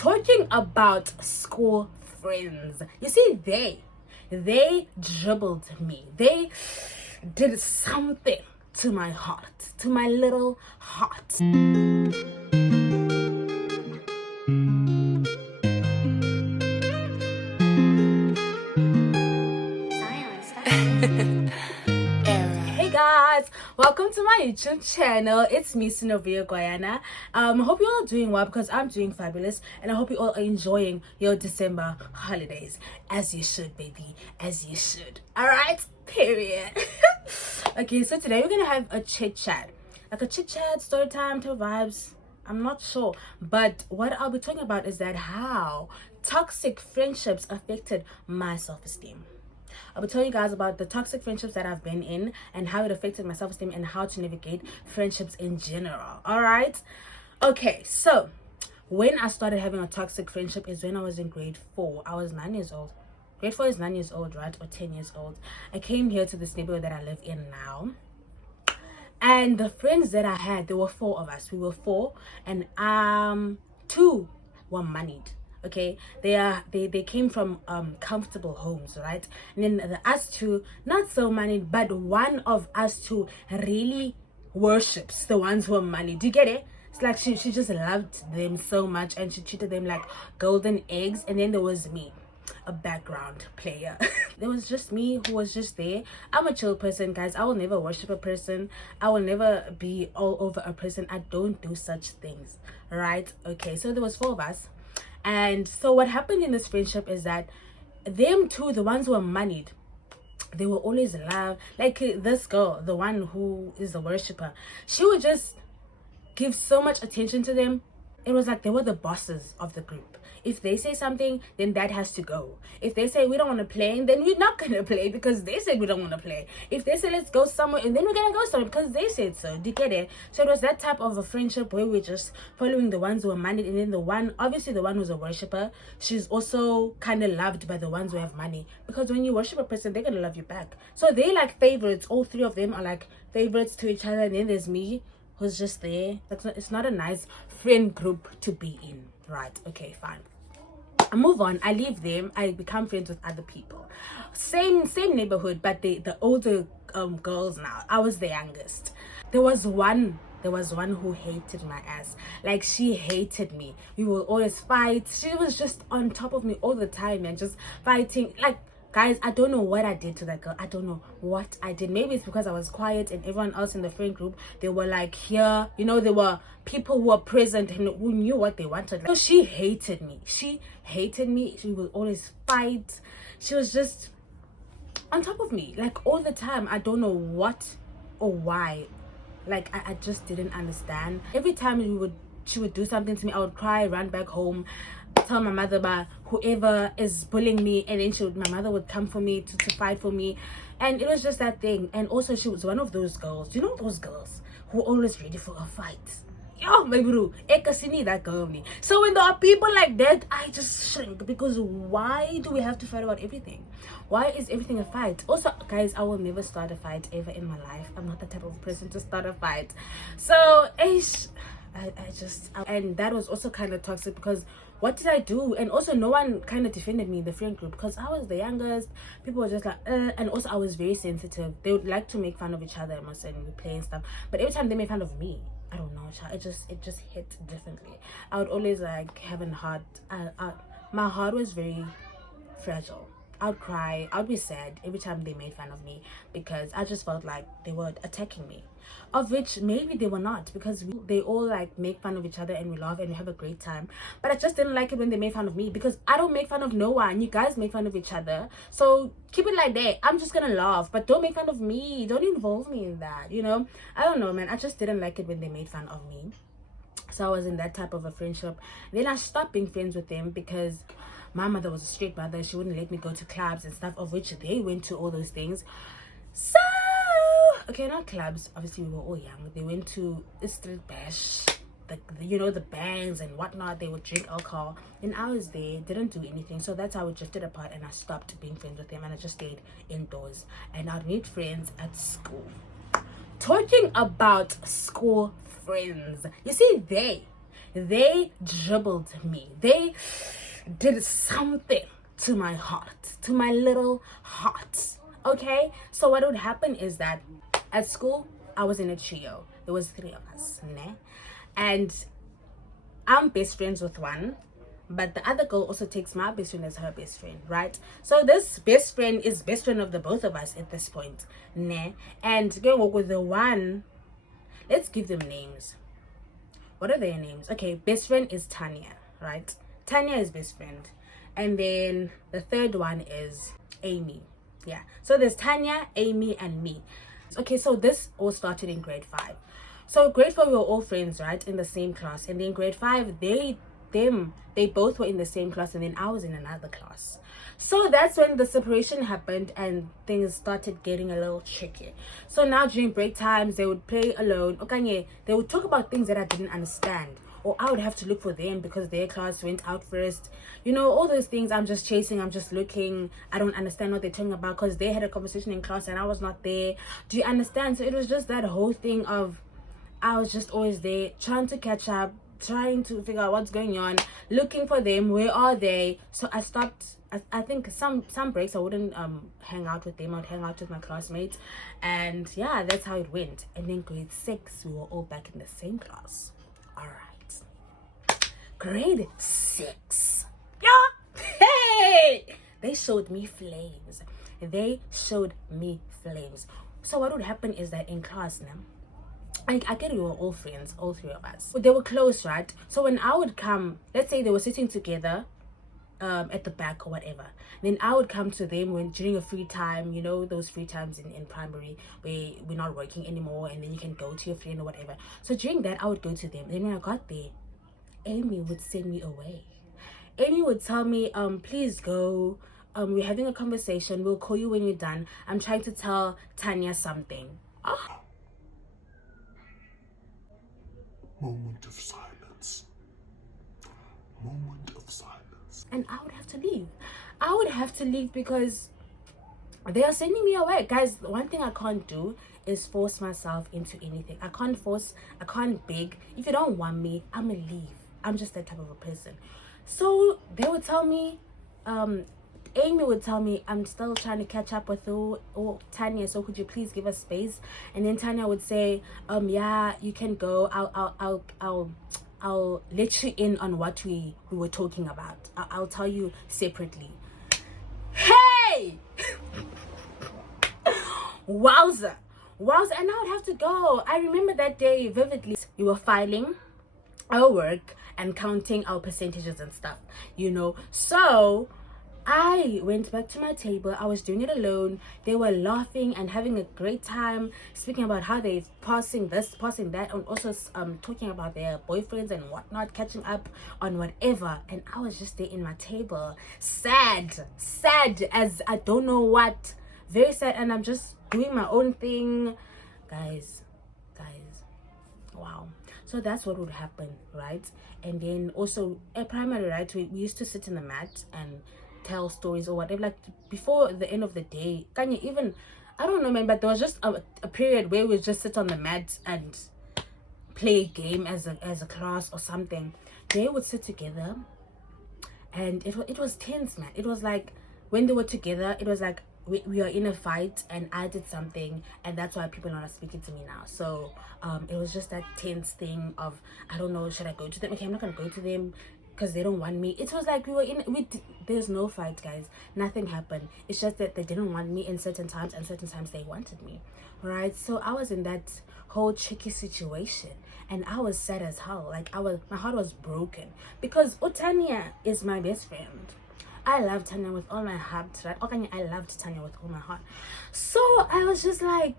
Talking about school friends. You see, they dribbled me. They did something to my heart, to my little heart. Hey guys, welcome to my YouTube channel. It's me, Sinovia Guyana. Hope you're all doing well because I'm doing fabulous, and I hope you all are enjoying your December holidays as you should, baby, as you should. All right, period. Okay, so today we're gonna have a chit chat, like a chit chat, story time, type vibes. I'm not sure, but what I'll be talking about is that how toxic friendships affected my self-esteem. I'll be telling you guys about the toxic friendships that I've been in and how it affected my self-esteem and how to navigate friendships in general. All right. Okay, so when I started having a toxic friendship is when I was in grade 4. I was 9 years old. Grade 4 is 9 years old, right? Or 10 years old. I came here to this neighborhood that I live in now. And the friends that I had, there were 4 of us. We were 4, and 2 were moneyed. Okay, they came from comfortable homes, right? And then us 2, not so moneyed, but one of us 2 really worships the ones who are money. Do you get it? It's like she just loved them so much, and she treated them like golden eggs. And then there was me, a background player. There was just me who was just there. I'm a chill person, guys. I will never worship a person. I will never be all over a person. I don't do such things, right? Okay, so there was 4 of us. And so what happened in this friendship is that them 2, the ones who were moneyed, they were always love. Like this girl, the one who is the worshiper, she would just give so much attention to them. It was like they were the bosses of the group. If they say something, then that has to go. If they say we don't want to play, then we're not going to play because they said we don't want to play. If they say let's go somewhere, and then we're going to go somewhere because they said so. Do you get it? So it was that type of a friendship where we're just following the ones who were money. And then the one, obviously the one who's a worshiper, she's also kind of loved by the ones who have money. Because when you worship a person, they're going to love you back. So they like favorites. All 3 of them are like favorites to each other. And then there's me, who's just there. It's not a nice friend group to be in, right? Okay, fine. I move on. I leave them. I become friends with other people. Same neighborhood, but the older girls now. I was the youngest. There was one who hated my ass. Like, she hated me. We will always fight. She was just on top of me all the time and just fighting. Like, guys, I don't know what I did to that girl. I don't know what I did. Maybe it's because I was quiet and everyone else in the friend group, they were like here. You know, there were people who were present and who knew what they wanted. So she hated me. She hated me. She would always fight. She was just on top of me, like, all the time. I don't know what or why. Like, I just didn't understand. Every time she would do something to me, I would cry, run back home, tell my mother about whoever is bullying me, and then my mother would come for me to fight for me. And it was just that thing. And also she was one of those girls, you know, those girls who are always ready for a fight. Yo, my bro, Ekasini, that girl me. So when there are people like that, I just shrink, because why do we have to fight about everything? Why is everything a fight? Also, guys, I will never start a fight ever in my life. I'm not the type of person to start a fight. So and that was also kind of toxic, because what did I do? And also no one kind of defended me in the friend group because I was the youngest. People were just like and also I was very sensitive. They would like to make fun of each other and we play and stuff, but every time they made fun of me, I don't know, it just hit differently. I would always like have a heart. My heart was very fragile. I'd cry, I'd be sad every time they made fun of me, because I just felt like they were attacking me, of which maybe they were not, because they all like make fun of each other and we laugh and we have a great time. But I just didn't like it when they made fun of me, because I don't make fun of no one. You guys make fun of each other, so keep it like that. I'm just gonna laugh, but don't make fun of me. Don't involve me in that, you know. I don't know, man. I just didn't like it when they made fun of me. So I was in that type of a friendship. Then I stopped being friends with them because my mother was a strict mother. She wouldn't let me go to clubs and stuff, of which they went to all those things. So, okay, not clubs. Obviously, we were all young. They went to the street bash, you know, the bands and whatnot. They would drink alcohol. And I was there, didn't do anything. So that's how we drifted apart, and I stopped being friends with them. And I just stayed indoors. And I'd meet friends at school. Talking about school friends. You see, they dribbled me. They did something to my heart, to my little heart. Okay, so what would happen is that at school I was in a trio. There was 3 of us, né? And I'm best friends with one, but the other girl also takes my best friend as her best friend, right? So this best friend is best friend of the both of us at this point, né? And going with the one, let's give them names. What are their names? Okay, best friend is Tanya, right? Tanya is best friend. And then the third one is Amy. Yeah. So there's Tanya, Amy, and me. Okay, so this all started in grade 5. So grade 4 we were all friends, right? In the same class. And then grade 5, they both were in the same class, and then I was in another class. So that's when the separation happened and things started getting a little tricky. So now during break times they would play alone. Okay, they would talk about things that I didn't understand, or I would have to look for them because their class went out first. You know, all those things. I'm just chasing, I'm just looking. I don't understand what they're talking about because they had a conversation in class and I was not there. Do you understand? So it was just that whole thing of I was just always there trying to catch up, trying to figure out what's going on, looking for them. Where are they? So I stopped. I think some breaks I wouldn't hang out with them. I'd hang out with my classmates, and yeah, that's how it went. And then grade 6 we were all back in the same class. All right, grade 6, yeah. Hey, they showed me flames. They showed me flames. So what would happen is that in class now, I get we were all friends, all 3 of us. But they were close, right? So when I would come, let's say they were sitting together at the back or whatever, then I would come to them when during a free time, you know, those free times in primary where we're not working anymore and then you can go to your friend or whatever. So during that I would go to them. Then when I got there, Amy would send me away. Amy would tell me, please go, we're having a conversation, we'll call you when you're done. I'm trying to tell Tanya something. Moment of silence. Moment of silence. And I would have to leave. I would have to leave because they are sending me away. Guys, one thing I can't do is force myself into anything. I can't beg. If you don't want me, I'm gonna leave. I'm just that type of a person. So they would tell me, Amy would tell me, I'm still trying to catch up with you, or Tanya, so could you please give us space? And then Tanya would say, yeah, you can go. I'll let you in on what we were talking about. I'll tell you separately. Hey! Wowza. And I would have to go. I remember that day vividly. We were filing our work and counting our percentages and stuff, you know. So I went back to my table. I was doing it alone. They were laughing and having a great time, speaking about how they're passing this, passing that, and also talking about their boyfriends and whatnot, catching up on whatever. And I was just there in my table, sad as I don't know what, very sad. And I'm just doing my own thing, guys. Wow. So that's what would happen, right? And then also at primary, right, we used to sit in the mat and tell stories or whatever, like before the end of the day. Can you even, I don't know, man, but there was just a period where we would just sit on the mat and play a game as a class or something. They would sit together and it was tense, man. It was like when they were together, it was like we are in a fight and I did something and that's why people are not speaking to me now. So it was just that tense thing of, I don't know, should I go to them? Okay, I'm not gonna go to them because they don't want me. It was like there's no fight, guys. Nothing happened. It's just that they didn't want me in certain times and certain times they wanted me, right? So I was in that whole tricky situation and I was sad as hell. Like my heart was broken because Tanya is my best friend. I love Tanya with all my heart, right? Okay, I loved Tanya with all my heart. So I was just like,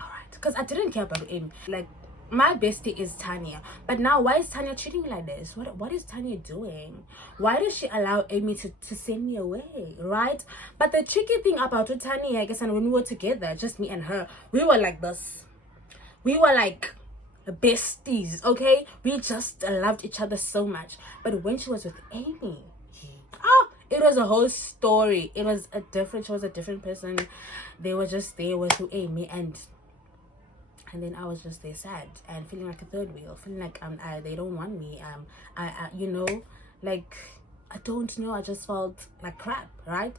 all right, because I didn't care about Amy. Like, my bestie is Tanya, but now why is Tanya treating me like this? What is Tanya doing? Why does she allow Amy to send me away, right? But the tricky thing about Tanya, I guess, and when we were together, just me and her, we were like this. We were like besties, okay? We just loved each other so much. But when she was with Amy, it was a whole story. She was a different person. They were just there with Amy, and And then I was just there sad and feeling like a third wheel, feeling like they don't want me. You know, like, I don't know, I just felt like crap, right?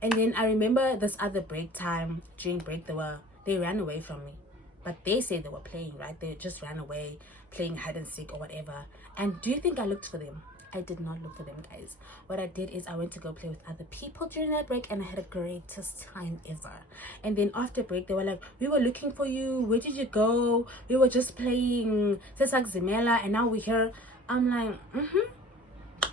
And then I remember this other break time, during break, they ran away from me. But they said they were playing, right? They just ran away, playing hide and seek or whatever. And do you think I looked for them? I did not look for them, guys. What I did is I went to go play with other people during that break, and I had a greatest time ever. And then after break, they were like, we were looking for you. Where did you go? We were just playing Sesak Zimela, and now we're here. I'm like,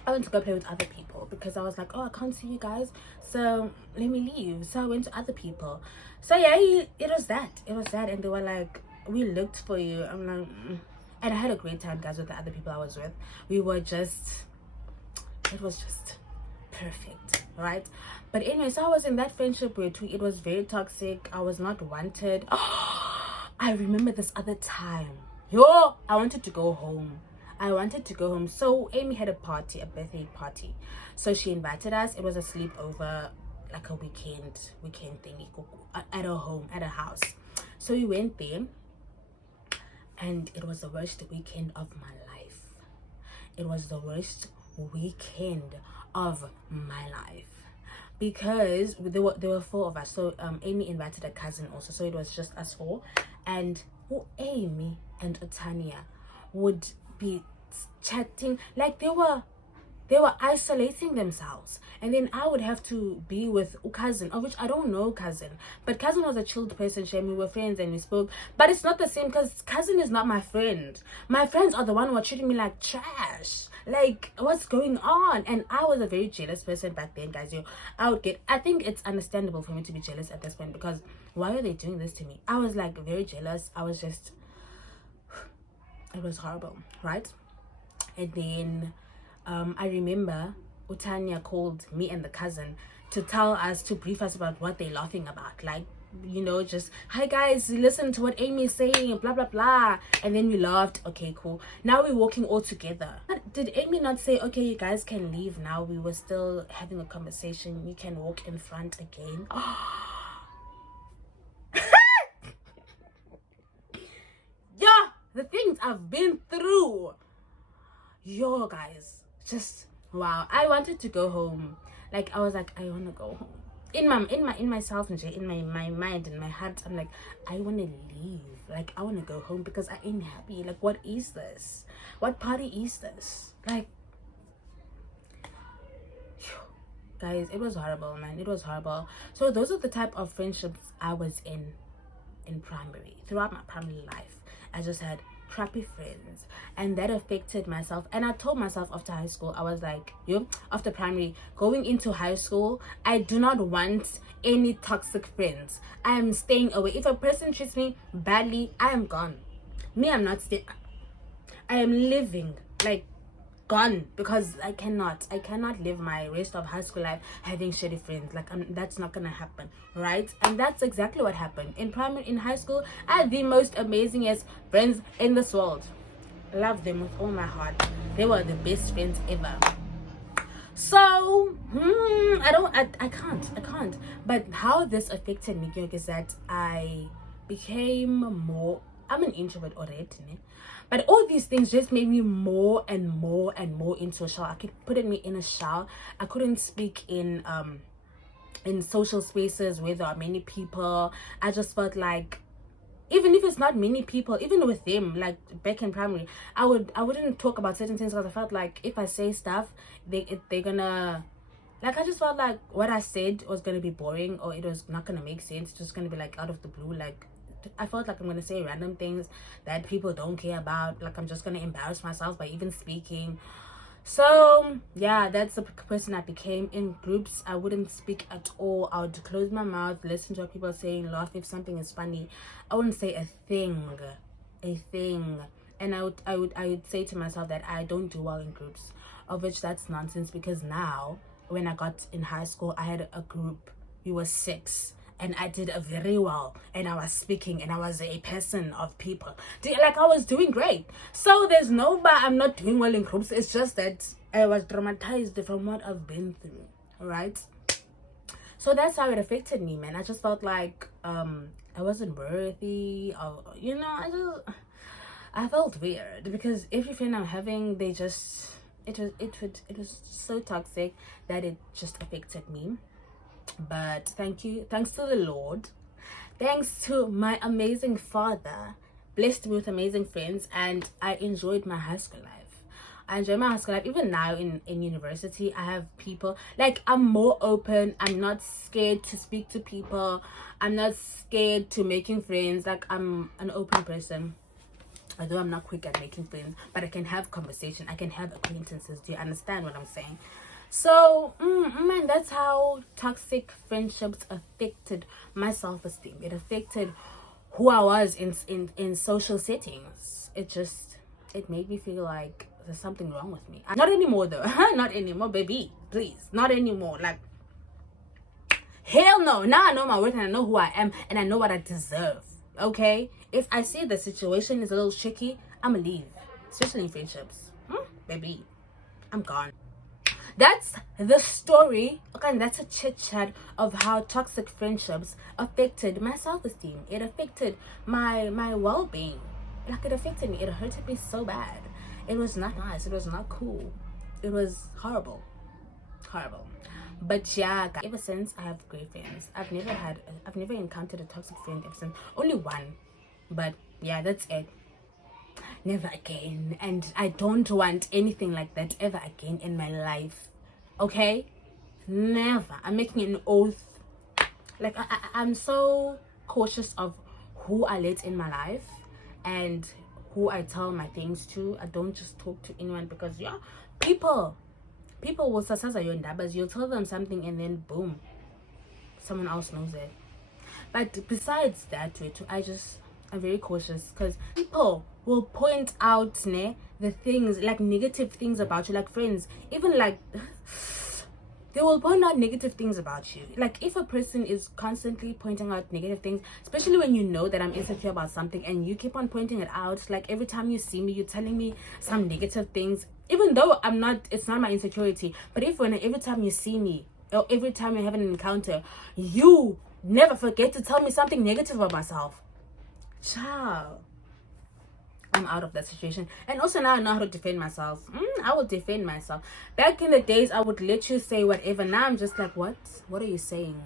I went to go play with other people because I was like, oh, I can't see you guys, so let me leave. So I went to other people. So yeah, it was that. And they were like, we looked for you. I'm like, And I had a great time, guys, with the other people I was with. It was just perfect, right? But anyway, so I was in that friendship where it was very toxic. I was not wanted. I remember this other time. I wanted to go home. So Amy had a birthday party. So she invited us. It was a sleepover, like a weekend thingy at her home, at her house. So we went there, and it was the worst weekend of my life. It was the worst weekend of my life because there were four of us. So Amy invited a cousin also, so it was just us four. And Amy and Otania would be chatting like they were isolating themselves, and then I would have to be with cousin, of which I don't know cousin, but cousin was a chilled person. We were friends and we spoke, but it's not the same because cousin is not my friend. My friends are the one who are treating me like trash. Like, what's going on? And I was a very jealous person back then, guys. I think it's understandable for me to be jealous at this point, because why are they doing this to me? I was like very jealous. It was horrible, right? And then I remember Utanya called me and the cousin to brief us about what they're laughing about. Like, just, hi guys, listen to what Amy is saying, blah blah blah. And then we laughed. Okay, cool. Now we're walking all together. Did Amy not say, okay, you guys can leave now? We were still having a conversation. You can walk in front again. Yeah, the things I've been through. Guys, just wow. I wanted to go home. Like, I was like, I want to go home. In myself and in my mind and my heart, I'm like, I want to leave. Like, I want to go home because I ain't happy. Like, what is this? What party is this? Like, guys, it was horrible, man. It was horrible. So those are the type of friendships I was in primary. Throughout my primary life, I just had crappy friends, and that affected myself. And I told myself after high school, I was like, after primary, going into high school, I do not want any toxic friends. I am staying away. If a person treats me badly, I am gone. I'm not staying. I am living, like, gone, because I cannot live my rest of high school life having shitty friends. Like, that's not gonna happen, right? And that's exactly what happened in high school. I had the most amazingest friends in this world. Love them with all my heart. They were the best friends ever. So I can't. But how this affected me is that I became more. I'm an introvert already, but all these things just made me more and more into a shell. I could put me in a shell. I couldn't speak in social spaces where there are many people. I just felt like, even if it's not many people, even with them, like back in primary, I wouldn't talk about certain things because I felt like if I say stuff, they're gonna, like, I just felt like what I said was gonna be boring, or it was not gonna make sense. It's just gonna be like out of the blue. Like, I felt like I'm gonna say random things that people don't care about. Like, I'm just gonna embarrass myself by even speaking. So yeah, that's the person I became. In groups, I wouldn't speak at all. I would close my mouth, listen to what people are saying, laugh if something is funny. I wouldn't say a thing. And I would say to myself that I don't do well in groups, of which that's nonsense, because now when I got in high school, I had a group. We were 6. And I did very well, and I was speaking, and I was a person of people. Like, I was doing great. So there's no, but I'm not doing well in groups. It's just that I was traumatized from what I've been through, right? So that's how it affected me, man. I just felt like I wasn't worthy of, I felt weird because every friend I'm having, they just, it was so toxic that it just affected me. But thanks to the Lord, thanks to my amazing father, blessed me with amazing friends, and I enjoyed my high school life. I enjoy my high school life. Even now in university, I have people, like, I'm more open. I'm not scared to speak to people. I'm not scared to making friends. Like, I'm an open person. Although I'm not quick at making friends, but I can have conversation. I can have acquaintances. Do you understand what I'm saying? So, man, that's how toxic friendships affected my self-esteem. It affected who I was in social settings. It made me feel like there's something wrong with me. Not anymore, though. Not anymore, baby. Please, not anymore. Like, hell no. Now I know my worth and I know who I am and I know what I deserve. Okay? If I see the situation is a little tricky, I'ma leave. Especially in friendships. Baby, I'm gone. That's the story. Okay, that's a chit chat of how toxic friendships affected my self-esteem. It affected my well-being. Like, it affected me. It hurted me so bad. It was not nice. It was not cool. It was horrible. But yeah, guys, ever since I have great friends. I've never encountered a toxic friend ever since. Only one. But yeah, that's it. Never again. And I don't want anything like that ever again in my life. Okay? Never. I'm making an oath. Like, I'm so cautious of who I let in my life and who I tell my things to. I don't just talk to anyone because, yeah, people will sasaza your ndabas. You'll tell them something and then boom, someone else knows it. But besides that, I'm very cautious because people will point out the things, like negative things about you, like friends, even like they will point out negative things about you. Like, if a person is constantly pointing out negative things, especially when you know that I'm insecure about something and you keep on pointing it out, like every time you see me, you're telling me some negative things, even though it's not my insecurity. But every time you see me or every time you have an encounter, you never forget to tell me something negative about myself. Ciao. I'm out of that situation. And also now I know how to defend myself. I will defend myself. Back in the days, I would let you say whatever. Now I'm just like, what? What are you saying?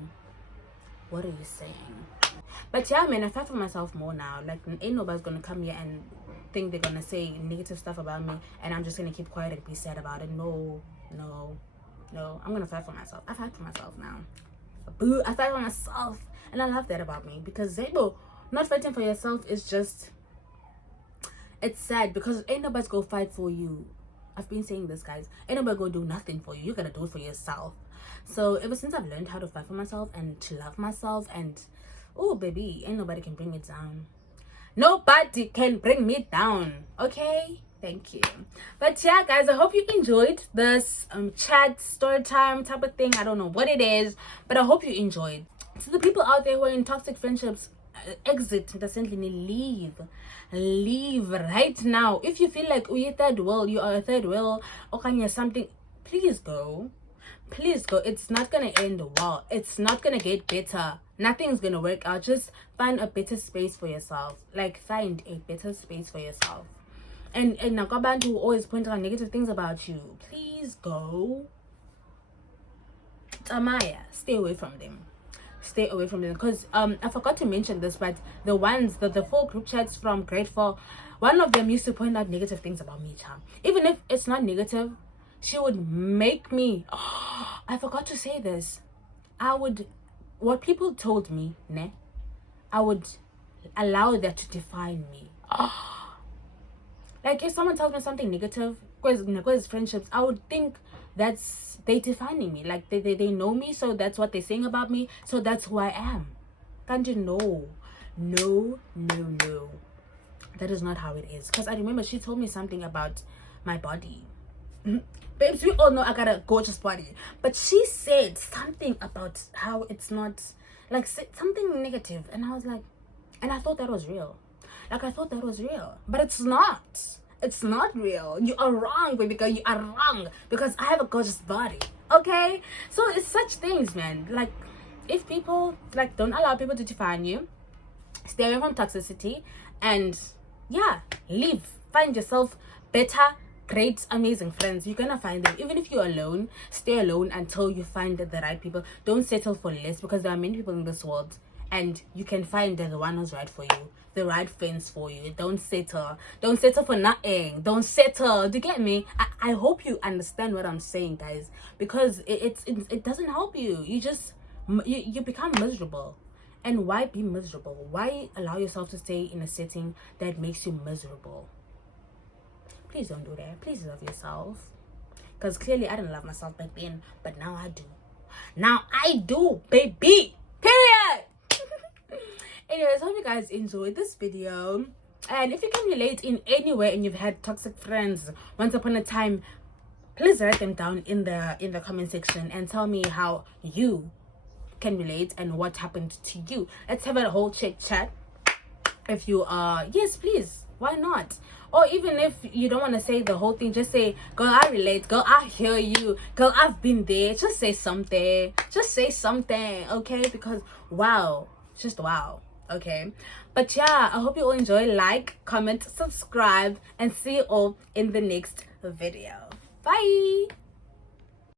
What are you saying? But yeah, man, I fight for myself more now. Like, ain't nobody's gonna come here and think they're gonna say negative stuff about me and I'm just gonna keep quiet and be sad about it. No. I'm gonna fight for myself. I fight for myself now. Boo, I fight for myself. And I love that about me. Because Zebo, not fighting for yourself is just, it's sad because ain't nobody go fight for you. I've been saying this, guys. Ain't nobody go do nothing for you. You gotta do it for yourself. So ever since I've learned how to fight for myself and to love myself, and oh baby, ain't nobody can bring it down. Nobody can bring me down. Okay, thank you. But yeah, guys, I hope you enjoyed this chat story time type of thing. I don't know what it is, but I hope you enjoyed. To the people out there who are in toxic friendships, exit, leave right now. If you feel like you are a third wheel, or can you something, please go. It's not gonna end well. It's not gonna get better. Nothing's gonna work out. Just find a better space for yourself. Like, find a better space for yourself. And Nakabantu who always point out negative things about you, please go. Tamaya, stay away from them. Because I forgot to mention this, but the 4 group chats from grade 4, one of them used to point out negative things about me, child. Even if it's not negative, she would make me, I forgot to say this, what people told me, I would allow that to define me. Like, if someone tells me something negative, because friendships, I would think they defining me. Like, they know me, so that's what they're saying about me, so that's who I am. Can't you know? No. That is not how it is. Because I remember she told me something about my body. Babes, we all know I got a gorgeous body, but she said something about how it's not, like, something negative, and I was like, and I thought that was real. But it's not real. You are wrong, baby girl. You are wrong, because I have a gorgeous body. Okay, so it's such things, man. Like, if people, like, don't allow people to define you, stay away from toxicity, and yeah, live, find yourself better, great, amazing friends. You're gonna find them. Even if you're alone, stay alone until you find the right people. Don't settle for less, because there are many people in this world, and you can find the one who's right for you, the right friends for you. Don't settle for nothing. Don't settle. Do you get me? I hope you understand what I'm saying, guys, because it doesn't help you. You just you become miserable. And why be miserable? Why allow yourself to stay in a setting that makes you miserable? Please don't do that. Please love yourself. Because clearly I didn't love myself back then, but now I do. Now I do, baby. Period. Anyways, hope you guys enjoyed this video. And if you can relate in any way and you've had toxic friends once upon a time, please write them down in the comment section and tell me how you can relate and what happened to you. Let's have a whole chit chat. If you are, yes, please, why not? Or even if you don't want to say the whole thing, just say, girl, I relate, girl, I hear you, girl, I've been there. Just say something, okay? Because wow, just wow. Okay, but yeah, I hope you all enjoy. Like, comment, subscribe, and see you all in the next video. Bye.